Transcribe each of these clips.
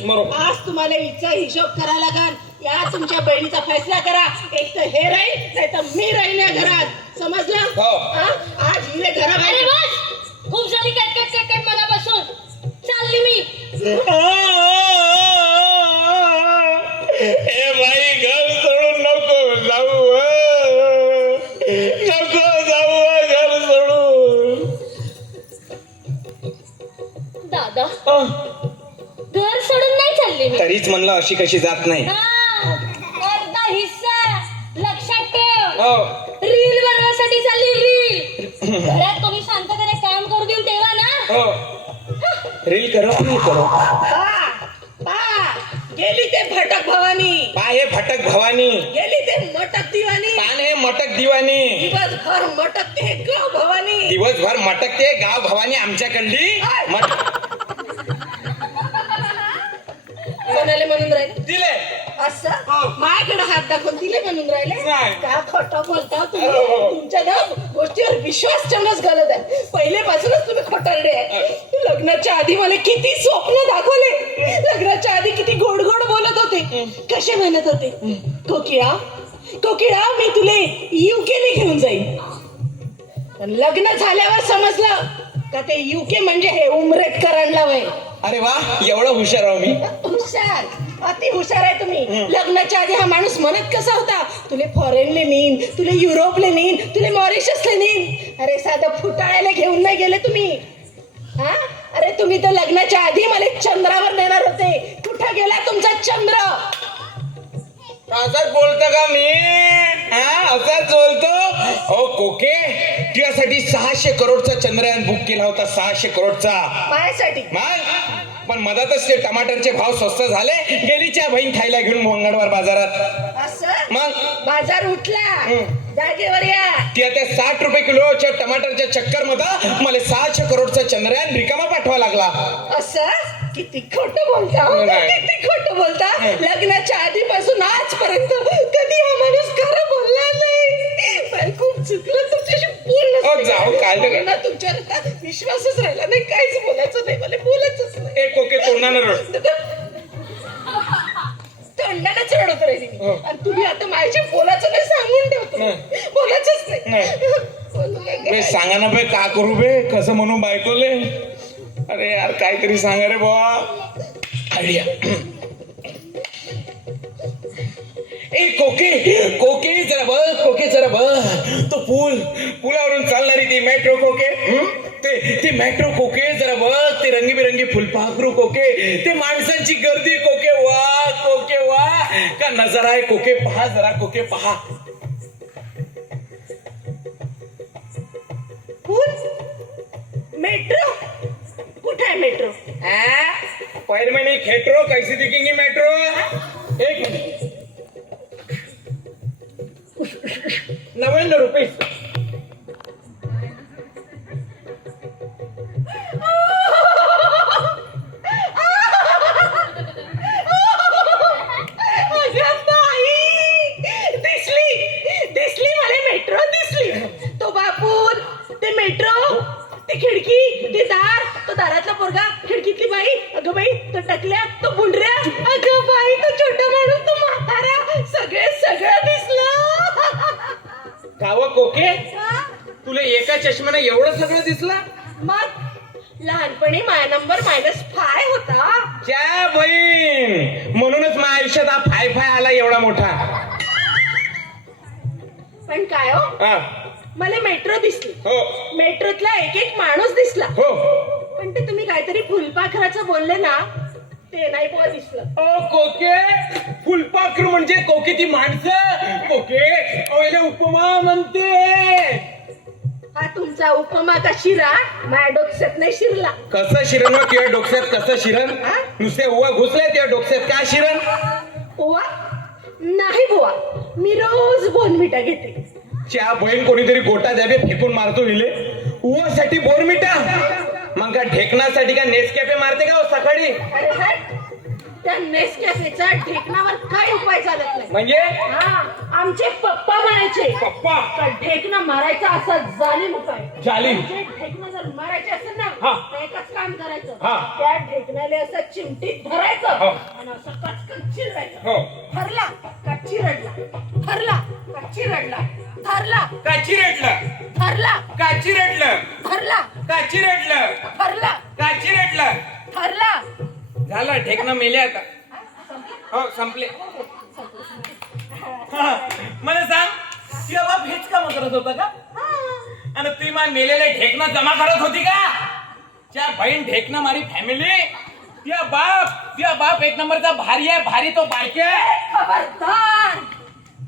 नाही. आज तुम्हाला हिचा हिशोब करा लागल या तुमच्या बहिणीचा फैसला करा. एक तर हे राहील नाही तर मी राहील या घरात. समजलं? हो. हा? आज हिने अरे घराबाहेर बस! खूप झाली कटकट कटकट मनापासून. चालली मी. तरीच म्हणलं अशी कशी जात नाही. हा, अर्धा हिस्सा लक्षात ठेव. हो. रील बनवासाठी चालली रील. घरात कोणी शांततेने काम करू देऊन तेव्हा ना. हो. रील करो रील करो? पा पा. गेली ते भटक भवानी. पाय हे फटक भवानी. गेली ते मटक दिवानी. पान हे मटक दिवानी. दिवसभर मटक ते गाव भवानी. दिवसभर मटकते गाव भवानी आमच्याकडली. मट कोणाला म्हणून राहिले. दिले. असं? हो. माझ्याकडे हात दाखवून दिले म्हणून राहिले? नाही. का खोटं बोलता तुम्ही? हो, हो. तुमच्या ना गोष्टीवर विश्वास ठेवणंच गलत आहे. पहिलेपासूनच तुम्ही खोटारडे आहे. लग्नाच्या आधी मला किती स्वप्न दाखवले. लग्नाच्या आधी किती गोड गोड बोलत होते. कसे म्हणत होते? कोकिळा कोकिळा मी तुले युकेने घेऊन जाईन. पण लग्न झाल्यावर समजलं का ते युके म्हणजे हे उमरेट करणला वय. अरे वा एवढं हुशार आहो मी. हुशार. अति हुशार आहे तुम्ही. लग्नाच्या आधी हा माणूस म्हणत कसा होता? तुले फॉरेनले नेईन तुले युरोपले नेईन तुले मॉरिशसले नेईन अरे साधं फुटाळ्याला घेऊन नाही गेले तुम्ही. हा? अरे तुम्ही तर लग्नाच्या आधी मला चंद्रावर नेणार होते. कुठं गेला तुमचा चंद्र? असंच बोलतो का मी? हा असंच बोलतो? हो कोके तुझ्यासाठी सहाशे करोडचा चंद्रयान बुक केला होता सहाशे करोडचा. माझ्यासाठी? मग? पण मधातच ते टमाटरचे भाव स्वस्त झाले गेलीच्या बहीण खायला घेऊन मंगळवार बाजारात. असं? मग? बाजार उठला. जागेवर या. ती आता साठ रुपये किलोच्या टमाटरच्या चक्करमध्ये मला सहाशे करोडचा चंद्रयान रिकामा पाठवा लागला. असं? किती खोट बोलता हो? नाही. किती खोट बोलता लग्नाच्या आधीपासून आजपर्यंत कधी हा माणूस खरं बोलला नाही पण खूप चुकलं तुमच्याशी बोलणं हो, जाऊ, काय नाही. मला तुमच्यावर आता विश्वासच राहिला नाही काहीच बोलायचं नाही मला बोलायचंच नाही एक कोके तोंडानं रड तोंडानेच रडत राहिली. हो. आणि तुम्ही आता माझ्याशी बोलायचं नाही सांगून ठेवतो नाही. बोलायचंच नाही नाही. बोलू काय बे काय? सांगा ना बे का करू बे कसं म्हणू बायकोले अरे यार काहीतरी सांगा. रे बाबा. आयडिया. ए कोके कोके जरा बघ कोके जरा बघ. तो पूल पुलावरून चालणारी ती मेट्रो कोके. ते ते मेट्रो कोके जरा बघ. ते रंगीबिरंगी फुलपाखरू कोके. ते माणसांची गर्दी कोके. वा कोके वा. का नजर आहे? कोके पहा जरा कोके पहा. पूल? मेट्रो कुठे आहे मेट्रो पहले मैंने खेट्रो कैसी दिखेंगी मेट्रो एक नव्याण्णव रुपये. म्हणजे ती माणसं कोके ओले उपमा म्हणते. हा तुमचा उपमा का शिरा? माझ्या डोक्यात नाही शिरला. कसं शिरण मग तुझ्या डोक्यात? कसं शिरण? हा? नुसते उवा घुसले तुझ्या डोक्यात. का शिरण? बुवा नाही बुवा. मी रोज बोनमिटा घेते. च्या बहीण कोणीतरी गोटा द्यावे फेकून मारतो हिले उवासाठी बोरमिटा मग का ढेकणासाठी का नेसकॅफे मारते का हो सकाळी? अरे हट त्या नेसकॅफेचा ढेकणावर काय उपाय चालत नाही. म्हणजे? हा आमचे पप्पा म्हणायचे. पप्पा? ढेकणं मारायचा असा जालीम उपाय. जालीम. म्हणजे ढेकणं जर मारायचे असेल ना हा. तर एकच काम करायचं. हा. त्या ढेकण्याला त्याने असं चिमटीत धरायचं हो. आणि असं चिरडायचं हो. ठरला का चिरडला? ठरला का चिरडला? ठरला का चिरटलं ठरला का चिरटलं ठरला का चिरटलं ठरला का चिरटलं ठरला झालं ढेकणं मेले आता. हो संपले. हा, मला सांग तुझा बाप हेच काम करत होता का? आणि ती मा मेलेले ढेकणं जमा करत होती का? त्या बहीण ढेकणं मारी फॅमिली त्या बाप त्या बाप एक नंबरचा भारी आहे भारी तो बारके आहे. खबरदार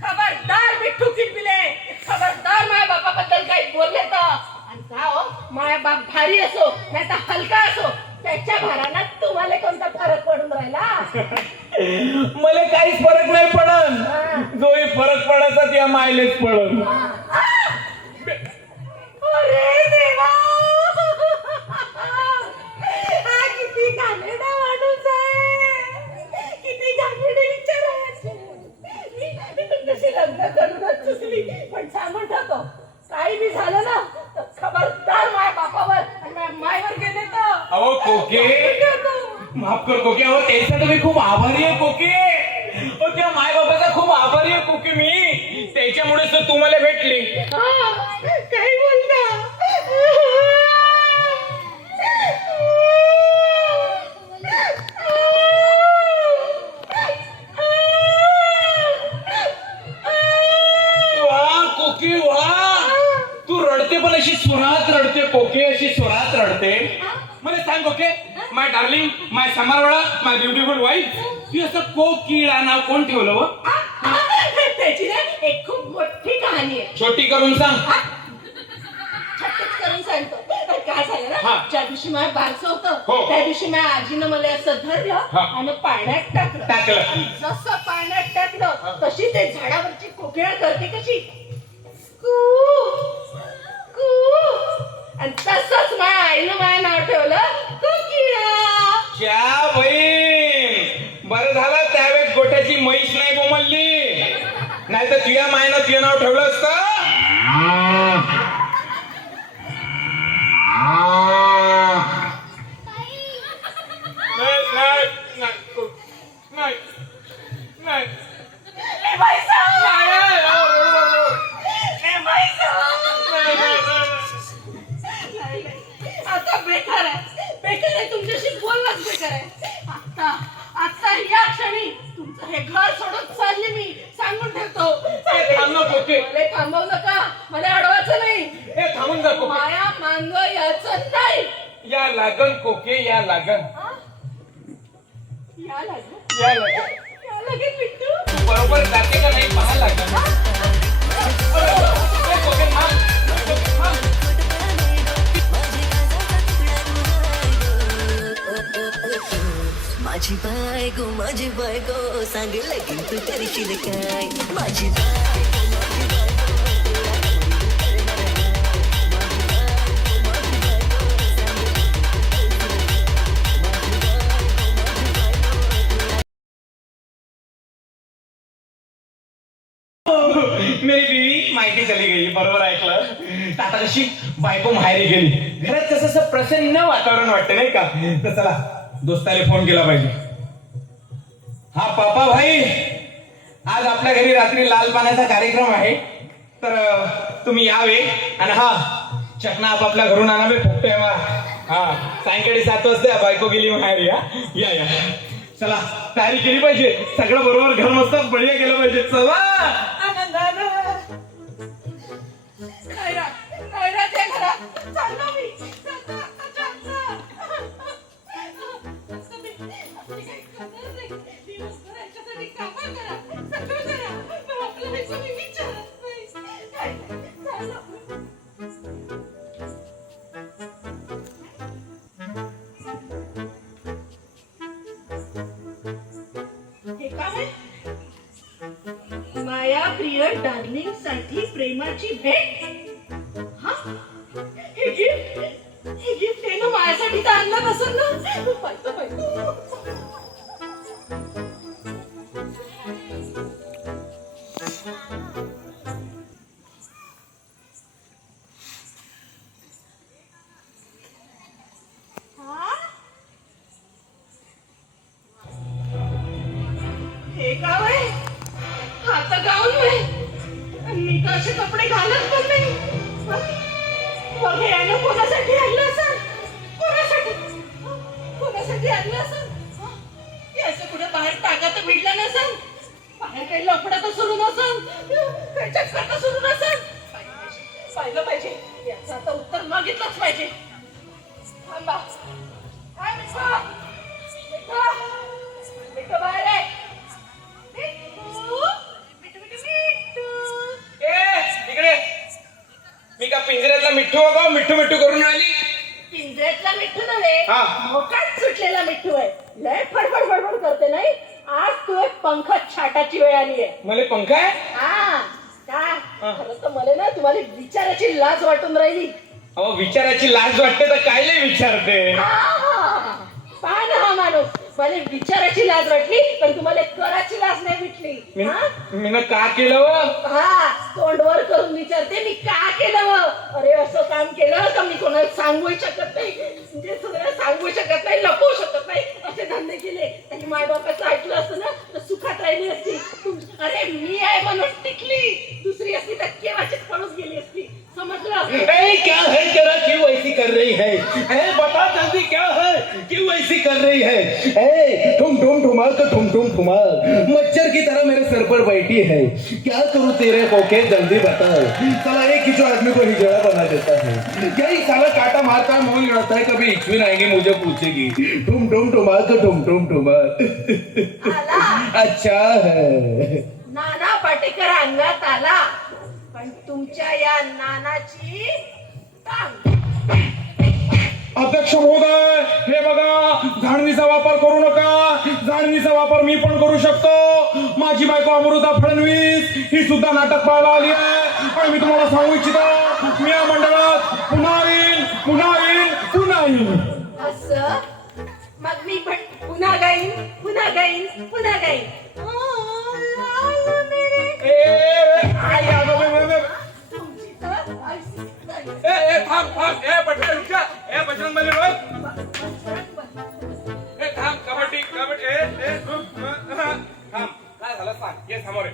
खबरदार मिठू किलबिले खबरदार माझ्या बापाबद्दल काही बोलले तर. आणि का हो बाप भारी असो नाही तर हलका असो. त्याच्या भारानं तुम्हाला कोणता फरक पडून राहिला? मला काहीच फरक नाही पडत. जोही फरक पडायचा त्या मायलेच पडत. अरे देवा. हा किती घाणेरडा माणूस आहे. किती घाणेरडे विचार आहे मी मी तुमच्याशी लग्न करूनच चुकली पण सांगून टाको. काही बी झालं ना तर खबरदार माझ्या बापावर आणि माझ्या मायवर अहो कोके. माफ कर कोके. अहो त्याचा तुम्ही खूप आभारी आहे कोके. अहो त्या माय बाबाचा खूप आभारी आहे कोके मी. त्याच्यामुळेच तर तुम्हाला भेटली. हा, काही बोलता. वा कोके वा. तू रडते पण अशी स्वरात रडते कोके अशी. सांग कोके माय डार्लिंग माय समारवाळा माय ब्युटिफुल वाईफ तू असं कोकिळा नाव कोण ठेवलं व? त्याची ना एक खूप मोठी कहाणी आहे. छोटी करून सांग. छटकच करून सांगतो. तर काय झालं हा. ना ज्या दिवशी माझ्या बारसं हो. होतं त्या दिवशी माझ्या आजीनं मला असं धरलं हा. आणि पाण्यात टाकलं. टाकलं. आणि जसं पाण्यात टाकलं तशी ते झाडावरची कोकिळा करते कशी? कू. आणि तसंच माझ्या आईनं माझ्या नाव ठेवलं कोकिळा त्या बहीण. बरं झालं त्यावेळेस गोट्याची म्हैस नाही बोमलली. नाही तर तुझ्या मायनं तुझं नाव ठेवलं असतं? नाही, नाही, नाही, नाही! तुमच्याशी बेकार आहे आता आता या क्षणी तुमचं हे घर सोडून चालले मी. सांगून ठेवतो. थांब ना, कोके. मला थांबवू नका. मला अडवायचं नाही. ए, थांबून जा कोके माया मांग याचं नाही. या लागन कोके या लागन. हा? या लागेल या लागन. या बिट्टू तू बरोबर जाते का नाही पाहा लागन कोके. थांब. माझी बायको माझी बायको सांग लगीन तू करशील काय? माझी बायको मेरी बीवी माहिती चली गेली बरोबर ऐकलं. आता कशी बायको माहेरी गेली घरात कसं प्रसन्न वातावरण वाटतं नाही का? तर चला दोस्ताला फोन केला पाहिजे. हा पापा भाई आज आपल्या घरी रात्री लाल पाण्याचा कार्यक्रम आहे. तर तुम्ही यावे. आणि हा चकना आपापल्या घरून आणावे फुकतोय वा. हा सायंकाळी सात वाजता बायको गेली बाहेर या. या या. चला तयारी केली पाहिजे. सगळं बरोबर घर मस्त बढिया केलं पाहिजे. चला. आनंदानं. आपल्या प्रिय डार्लिंगसाठी प्रेमाची भेट. हा? हे गिफ्ट हे गिफ्ट आहे ना माझ्यासाठी तर आणलं नसेल ना? मी का पिंजऱ्यातला मिठ्ठू मिठ्ठू मिठ्ठू करून आली पिंजऱ्यातला मिठू नव्हे. मोकाट सुटलेला मिठू आहे. लय फडफड फडफड करते नाही? आज तू एक पंख छाटाची वेळ आली आहे. मला पंखा आहे? हा. का. खरं तर मला ना तुम्हाला विचाराची लाज वाटून राहिली. अहो विचाराची लाज वाटते तर काय लय विचारते? हा. पहा ना हा माणूस. मला विचाराची लाज वाटली पण तुम्हाला कराची लाज नाही भेटली. मी हा? मी का केलं व? हा तोंडवर करून विचारते मी का केलं व? अरे असं काम केलं का मी कोणाला सांगू शकत नाही? म्हणजे सगळं सांगू शकत नाही लपवू शकत नाही. असे धंदे केले. आणि माय बापाचं ऐकलं असतं ना तर सुखात राहिली असती. तुम- अरे मी आहे म्हणून टिकली. दुसरी असती तर केव्हाचीच पळून गेली असती. ए, क्या है तेरा क्यों ऐसी कर रही है? ए, बता जल्दी क्या है? क्यों ऐसी कर रही है? ए, ठुम ठुम ठुमाल तो ठुम ठुम ठुमाल। मच्छर की तरह मेरे सर पर बैठी है। क्या करूँ तेरे कोके जल्दी बता साला एक ही जो आदमी को हिजड़ा बना देता है। यही साला काटा मारता है मोल लड़ता है? कभी इचविन आएँगे मुझे पूछेगी। ठुम ठुम ठुमाल तो ठुम ठुम आला अच्छा है। नाना पाटेकर अंगात आला पण तुमच्या या नानाची टांग अध्यक्ष महोदय हे बघा झाडणीचा वापर करू नका झाडणीचा वापर मी पण करू शकतो माझी बायको अमृता फडणवीस ही सुद्धा नाटक पाहायला आली आहे आणि मी तुम्हाला सांगू इच्छितो मी या मंडळात पुन्हा येईन पुन्हा येईन पुन्हा येईन असं मग मी पण पुन्हा गाईन पुन्हा गाईन पुन्हा गाईन ए, ए, ए, ए, ए, थांब थांब. ए रुक जा. ए बली रोक ए थांब कबड्डी कबड्डी. ए ए अ, अ, थांब. काय झालं सांग? ये समोर ये.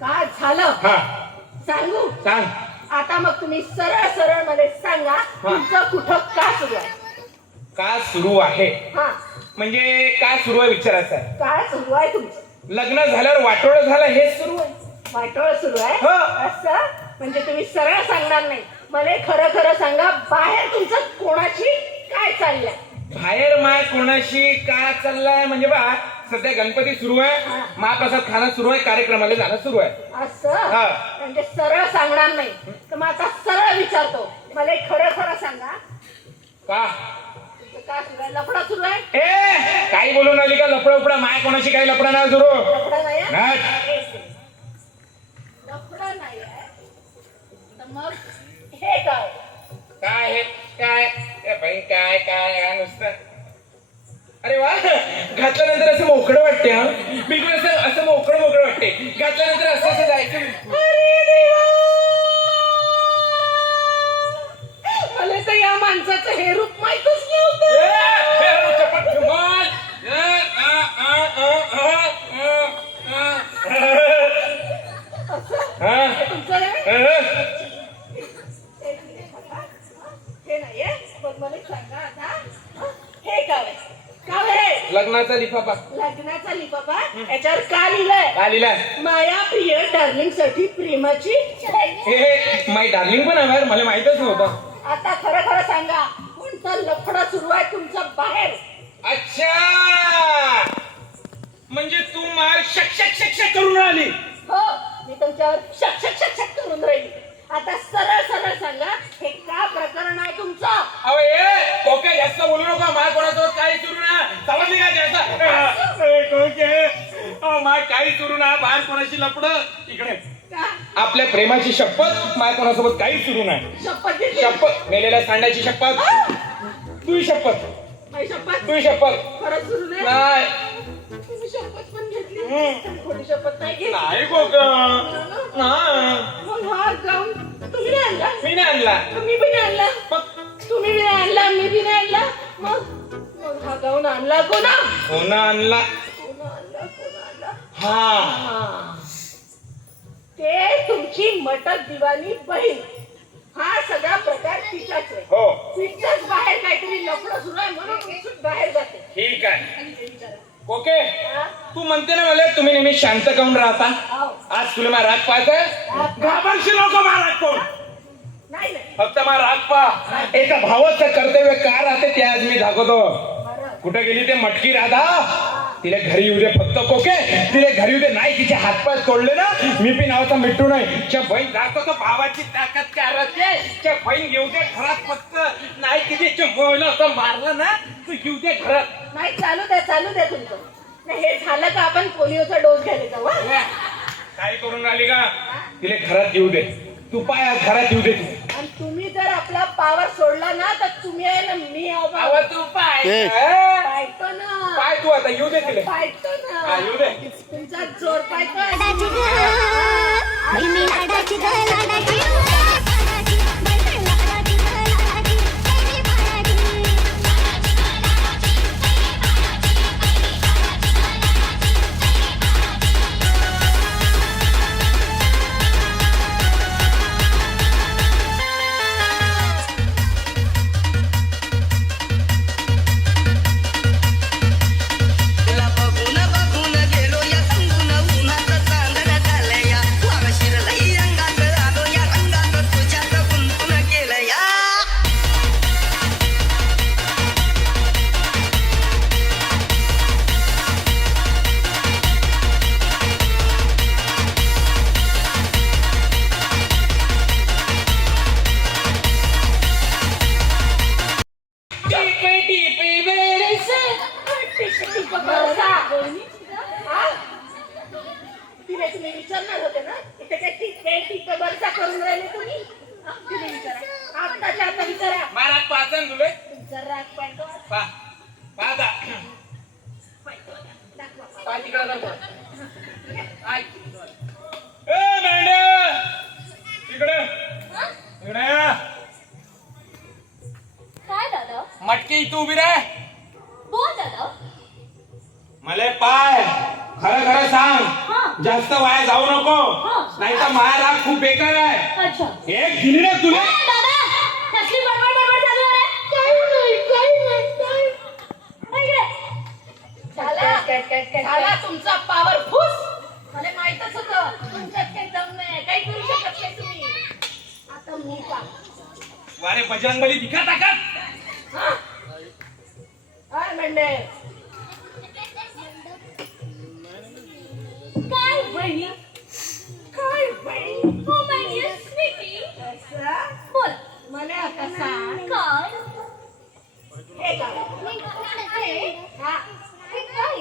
काय झालं? हा. सांगू? सांग. आता मग तुम्ही सरळ सरळ मला सांगा तुमचं कुठं का सुरू आहे? का सुरू आहे? हा. म्हणजे काय सुरू आहे विचारायचं आहे? काय सुरू आहे तुमचं? लग्न झाल्यावर वाटोळ झालं हे सुरू आहे. वाटोळ सुरू आहे? हो. असं? म्हणजे तुम्ही सरळ सांगणार नाही. मला खरं खरं सांगा बाहेर तुमचं कोणाची काय चाललंय? बाहेर माय कोणाशी का चाललाय? म्हणजे बा सध्या गणपती सुरू आहे. महाप्रसाद खाणं सुरू आहे कार्यक्रमाला जाणं सुरू आहे. असं? हा. म्हणजे सरळ सांगणार नाही. तर मग आता सरळ विचारतो. मला खरं खरं सांगा. का? तुमचं काय सुरू आहे? लफडा सुरू आहे? ए काही बोलून आली का? लपडा उपडा माय कोणाशी काही लपडा नाही सुरू. लफडा नाही आहे? नाही. लफडा नाही आहे. मग हे काय? काय हे? काय? ए बाई काय काय नुसतं? अरे वा! घातल्यानंतर असं मोकळं वाटते हा? बिलकुल असं असं मोकळं मोकळं वाटते घातल्यानंतर असं असं जायचं मला तर या माणसाचं हे रूप माहितच नव्हतं. ए, आ, आ, आ, आ, आ, आ. हा? तुमचं रे अ, लग्नाचा लिफाफा. लग्नाचा लिफाफा? याच्यावर का लिहिलंय? काय लिहिला माया प्रिय डार्लिंगसाठी प्रेमाची हे माय डार्लिंग पण आहे मला माहितच नव्हतं. आता खरं खरं सांगा कोणता लफडा सुरू आहे तुमचा बाहेर? अच्छा! म्हणजे तू मार शक शक शक शक करून राहिली. हो मी तुमच्यावर शक शक शक शक करून राहील. आता सरळ सरळ सांगा हे का प्रकरण आहे तुमचं? अहो ए कोके जास्त बोलू नका माय कोणासोबत काही सुरू ना. समजली का जास्त ए, कोके अहो, माय काही सुरू ना बाहेर कोणाशी लपड. इकडे. का? आपल्या प्रेमाची शपथ माय कोणासोबत काही सुरू नाही. शपथ घेतली? शपथ मेलेल्या सांडाची शपथ. तुझी शपथ. माझी शपथ? तुझी शपथ. खरंच सुरू नाही नाही. तुम्ही शपथ पण घेतली? हम्म. खोटी शपथ नाही घेतली? नाही कोक. नाही. आणला. मी नाही आणला. तुम्ही बी नाही आणला तुम्ही बी आणला मी बी नाही आणला. मग? मग हा गाऊन आणला? कोणा? कोणा आणला? कोणा आणला? कोणा आणला? हा. हा. ते तुमची मटक दिवाणी बहीण. हा सगळा प्रकार तिचाच आहे. हो. तिच्याच बाहेर काहीतरी लफडं सुरू आहे म्हणून उत्सुक बाहेर जाते. ठीक आहे. ओके. हा? तू म्हणते ना मला तुम्ही नेहमी शांत काऊन राहता? आहो. आज तुला मला राग पाहत घाबरशी लोक महाराज कोण फक्त मला राग पा. एका भावाचं कर्तव्य काय राहते ते आज मी दाखवतो. कुठे गेली ते मटकी राधा? तिला घरी येऊ दे फक्त कोके. तिला घरी येऊ दे. नाही तिचे हातपाय तोडले ना. मी पी नावाचा मिठू नाही. च्या बहीण दाखवतो भावाची ताकद काय राहते? च्या बहीण घेऊ दे घरात फक्त. नाही तिथे मोहला असं मारलं ना. तू घेऊ दे घरात. नाही चालू द्या चालू द्या तुमचं. हे झालं का आपण पोलिओचा डोस घ्यायला जाऊ? काय करून राहिली का? तिला घरात येऊ दे. तू पाय घरात येऊ दे तू आणि तुम्ही जर आपला पावर सोडला ना तर तुम्ही आहे ना मी आहो आवा तू पाय ए. हा? पाहतो ना. पाय तू आता येऊ दे तिला. पाहतो हा, ना येऊ दे. तुमचा जोर पाहतो लाडाची ग मी लाडाची ग लाडाची लाडाची मटकी इथं उभी राह. बोल दादा. मला पाय. खरं खरं हा. सांग जास्त वाया जाऊ नको. हा. नाही तर माया राग खूप बेकार आहे. अच्छा. एक दिली ना तुला. ए, दादा. कसली बडबड बडबड चालू आहे? काही नाही काही नाही इकडे झाला. तुमचा पावर फुस. मला माहितच होतं. तुमच्यात काही दम नाही. काही करू शकत नाही तुम्ही. आता मी का? वारे बजरंगबली दिखा ताकद. काय म्हणणे काय बहिणी काय बाई हो माय स्वीटी असं? बोल मला आता सांग काय हे काय हा काय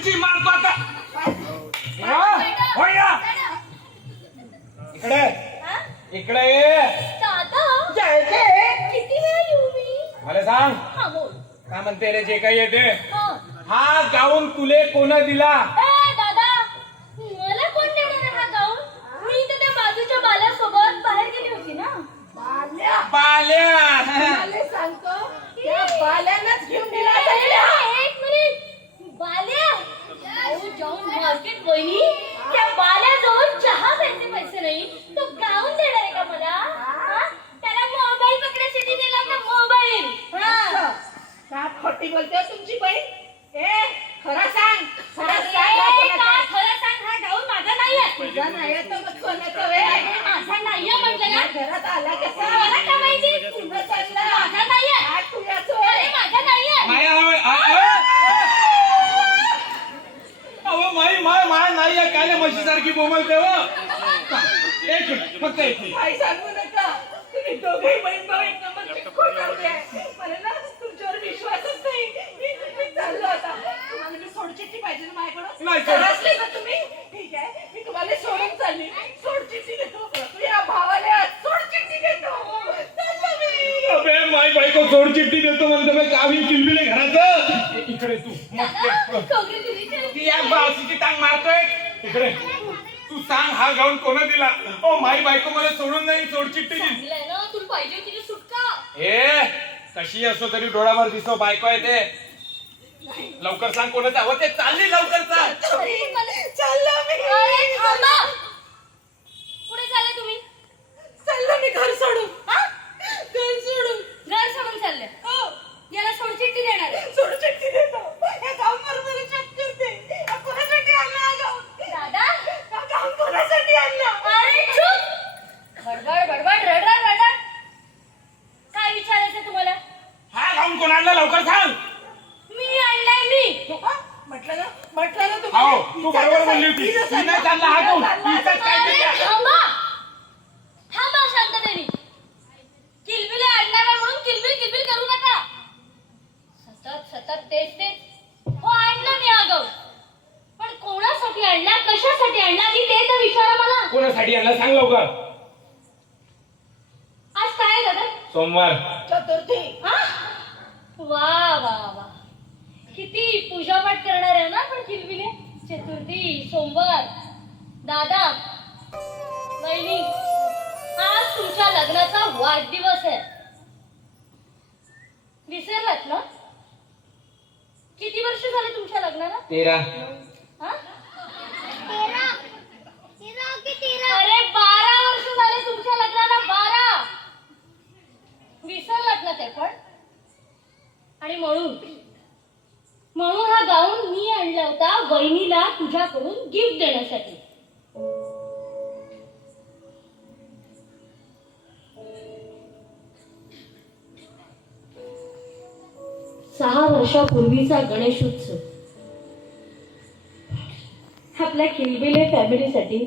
मोड खुर्ची मारतो आता? हा? होय. इकडे? इकडे ये. मला सांग. हा बोल. काय म्हणते रे जे काही येते. हा. हा गाऊन तुले कोण दिला ए, दादा मला कोण देणार आहे हा गाऊन मी तर त्या बाजूच्या बाल्यासोबत बाहेर गेली होती ना बाल्या. बाल्या मला सांगतो त्या बाल्यानंच घेऊन दिला ए, असेल. एक मिनिट बाल्या अहो, जाऊन मार्केट वहिनी त्या बाल्याजवळ चहा प्यायचे पैसे नाही तो गाऊन देणार आहे का मला हा? त्याला मोबाईल पकडायसाठी दिला ना मोबाईल हा का खोटी बोलते हो तुमची बहीण ए खरं सांग खरं सांग हा ए, कोणाचा? का खरं सांग हा गाऊन माझा नाहीये तुझा नाही आहे? तर? माझा नाहीये म्हटलं ना. घरात आला कसा? मला काय माहिती तुझं चाललं? माझा नाहीये हा तुझ्याचं अरे आहे. माझा नाहीये माया होय, आ- आ- अहो माई माय माय नाही आहे, काय म्हशी सारखी बोमलते हो. एक मिनिट फक्त एक मिनिट. सांगू नका. तुम्ही दोघे बहीण भाऊ एक नंबरचे खोटारडे आहे. मला ना तुमच्यावर विश्वासच नाही मी मी चाललो आता सोडचिठ्ठी पाहिजे ना माझ्याकडं? नाही, सोड. तुम्ही? ठीक आहे. मी तुम्हाला सोडून चालली. सोडचिठ्ठी देतो या भावाला सोडचिठ्ठी देतो चाललो मी अबे माय बायको जोड चिठ्ठी देतो म्हणतो. मी गावी किलबिले घराचं? ए, इकडे तू. दादा ती या टांग मारतोय. इकडे. तू सांग हा गाऊन कोणा दिला? ओ माई बायको मला सोडून नाही जोड चिठ्ठी दिली चांगलंय ना? तुला पाहिजे होती सुटका. ए कशी असो तरी डोळ्यावर दिसतो बायको आहे ते. लवकर सांग कोणाचं हवं ते चालली लवकर सांग. चाललो. मी. अरे थांबा. कुठे चालले तुम्ही? चाललो मी घर सोडून. हा? घर सोडून. घर सोडून चालले. हो. याला सोडचिठ्ठी देणार आहे. सोडचिठ्ठी देतो. हा कोणासाठी आणलं हा गाव दादा. हा गाव कोणासाठी आणलं? अरे चुप. बडबड बडबड रडरड रडरड काय विचारायचं तुम्हाला? हा गाऊन कोण आणला? लवकर सांग. मी हा? म्हटलं ना म्हटलं ना हो तुम्ही तू बरोबर बोलली होती. तिने चालला हा गाऊन तिचाच काय अरे केलं? थांबा. थांबा शांततेने. किलबिले आणणार आहे म्हणून किलबिल किलबिल करू नका. सतत सतत तेच तेच. हो आणलं मी हा गहू पण कोणासाठी आणला कशासाठी आणला आधी ते तर विचारा मला. कोणासाठी आणला सांग लवकर. आज काय आहे दादा? सोमवार. चतुर्थी. हा? वा वा वा. किती पूजापाठ करणार आहे ना पण किलबिले? चतुर्थी सोमवार दादा वहिनी. आज तुमच्या लग्नाचा वाढदिवस आहे. विसरलात ना? किती वर्ष झाले तुमच्या लग्नाला? तेरा. हा? तेरा. तेरा की तेरा. अरे बारा वर्ष झाले तुमच्या लग्नाला बारा. विसरलात ना ते पण? आणि म्हणून? म्हणून हा गाऊन मी आणला होता वहिनीला तुझ्याकडून गिफ्ट देण्यासाठी. सहा वर्षापूर्वीचा गणेशोत्सव. आपल्या किलबिले फॅमिलीसाठी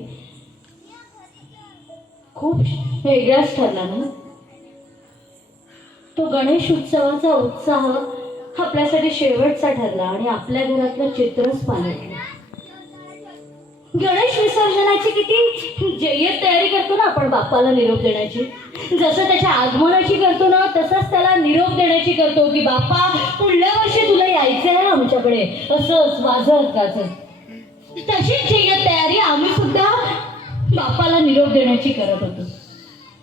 खूप वेगळाच ठरला ना? तो गणेश उत्सवाचा उत्साह आपल्यासाठी शेवटचा ठरला आणि आपल्या घरातलं चित्रच पाहिलं गणेश विसर्जनाची किती जय्यत तयारी करतो ना आपण बाप्पाला निरोप देण्याची. जसं त्याच्या आगमनाची करतो ना तसंच त्याला निरोप देण्याची करतो की बाप्पा पुढल्या वर्षी तुला यायचं आहे आमच्याकडे. असंच वाजत गाजत. तशीच जय्यत तयारी आम्ही सुद्धा बाप्पाला निरोप देण्याची करत होतो.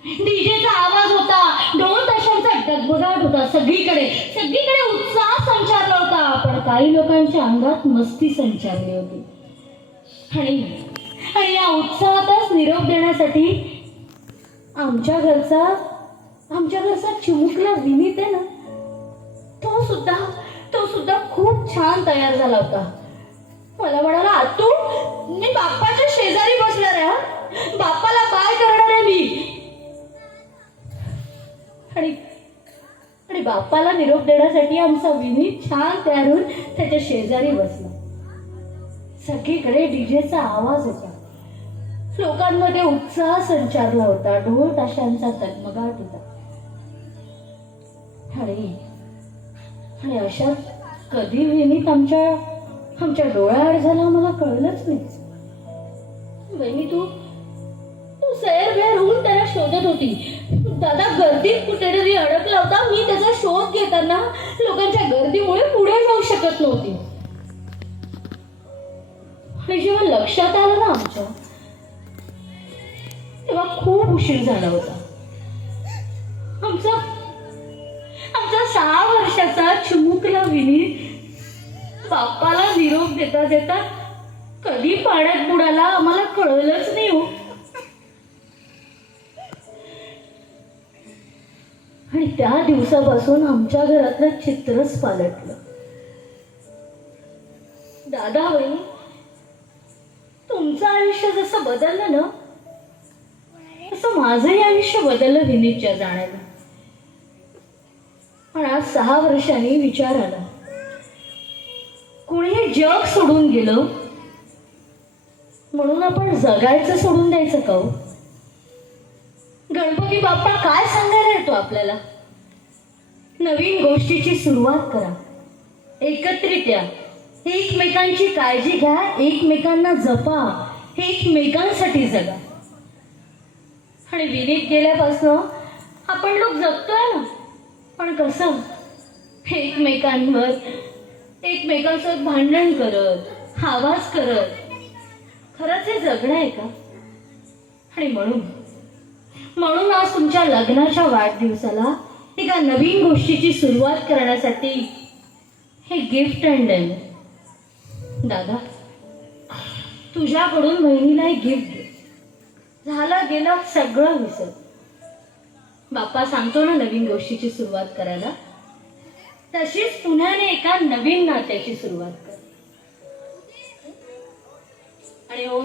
डीजेचा आवाज होता. ढोल ताशांचा डगबगाट होता सगळीकडे. सगळीकडे उत्साह संचारला होता. पण काही लोकांच्या अंगात मस्ती संचारली होती. आणि आणि या उत्साहातच निरोप देण्यासाठी आमच्या घरचा आमच्या घरचा चिमुकला विनीत आहे ना तो सुद्धा तो सुद्धा खूप छान तयार झाला होता. मला म्हणाला आतू मी बाप्पाच्या शेजारी बसणार आहे बाप्पाला बाय करणार आहे मी? आणि आणि बाप्पाला निरोप देण्यासाठी आमचा विनीत छान तयार होऊन त्याच्या शेजारी बसला. सगळीकडे डीजेचा आवाज होता. लोकांमध्ये उत्साह संचारला होता. ढोल ताशांचा तगमगाट होता. आणि आणि अशा कधी विनीत आमच्या आमच्या डोळ्याआड झाला मला कळलंच नाही. बहिणी तू सैरभैर सैर होऊन त्याला शोधत होती. दादा गर्दीत कुठेतरी अडकला होता. मी त्याचा शोध घेताना लोकांच्या गर्दीमुळे पुढे जाऊ शकत नव्हती. आणि जेव्हा लक्षात आलं ना आमच्या तेव्हा खूप उशीर झाला होता. आमचा आमचा सहा वर्षाचा चिमुकला विनी बाप्पाला निरोप देता देता कधी पाण्यात बुडाला आम्हाला कळलंच नाही हो. आणि त्या दिवसापासून आमच्या घरातलं चित्रच पालटलं. दादा बहिणी तुमचं आयुष्य जसं बदललं ना तसं माझंही आयुष्य बदललं विनीतच्या जाण्याला पण आज सहा वर्षांनी विचार आला. कुणी हे जग सोडून गेलं म्हणून आपण जगायचं सोडून द्यायचं का हो? गणपती बाप्पा काय सांगायला येतो आपल्याला? नवीन गोष्टीची सुरुवात करा. एकत्रित या एकमेकांची काळजी घ्या एकमेकांना जपा एकमेकांसाठी जगा. आणि विनीत गेल्यापासनं आपण लोक जगतोय ना? पण कसं? एकमेकांवर एकमेकांसोबत भांडण करत आवाज करत. खरंच हे जगणं आहे का? आणि म्हणून म्हणून आज तुमच्या लग्नाच्या वाढदिवसाला एका नवीन गोष्टीची सुरुवात करण्यासाठी हे गिफ्ट आणलंय दादा तुझ्याकडून बहिणीला हे गिफ्ट झालं गेलं सगळं विसर. बाप्पा सांगतो ना नवीन गोष्टीची सुरुवात करायला. तशीच पुण्याने एका नवीन नात्याची सुरुवात कर. आणि हो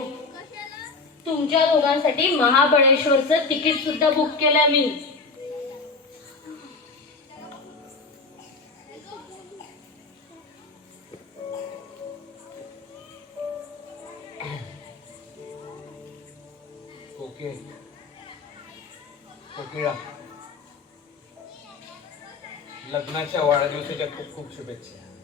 तुमच्या दोघांसाठी महाबळेश्वरचं तिकीट सुद्धा बुक केलंय मी ओके. ओके लग्नाच्या वाढदिवसाच्या खूप खूप शुभेच्छा.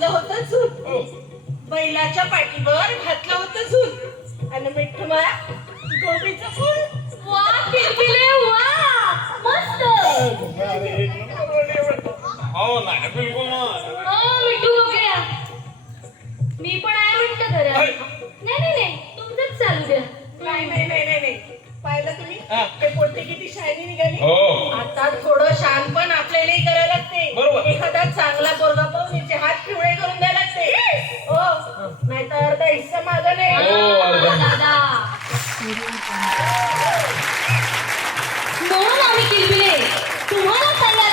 घातलं होतं झूल. बैलाच्या पाठीवर घातलं होतं झूल. आणि मिठ्ठू माया गोबीचं फूल. वा किलकिले वा. मस्त. हो नाही बिलकुल नाही. हो मिठू गोकळ्या मी पण आहे म्हणतं खरं नाही नाही नाही. तुमचंच चालू द्या. नाही नाही नाही नाही नाही. पाहिलं तुम्ही? ते पोते किती शायनी निघाली. आता थोडं शान पण आपल्यालाही करायला लागते. एखादा चांगला पोरगा पाहून हिचे हात पिवळे करून द्यायला लागते. हो. नाहीतर अर्धा हिस्सा मागं हो, नाही दादा. म्हणून आम्ही किलबिले. तुम्हाला सल्ला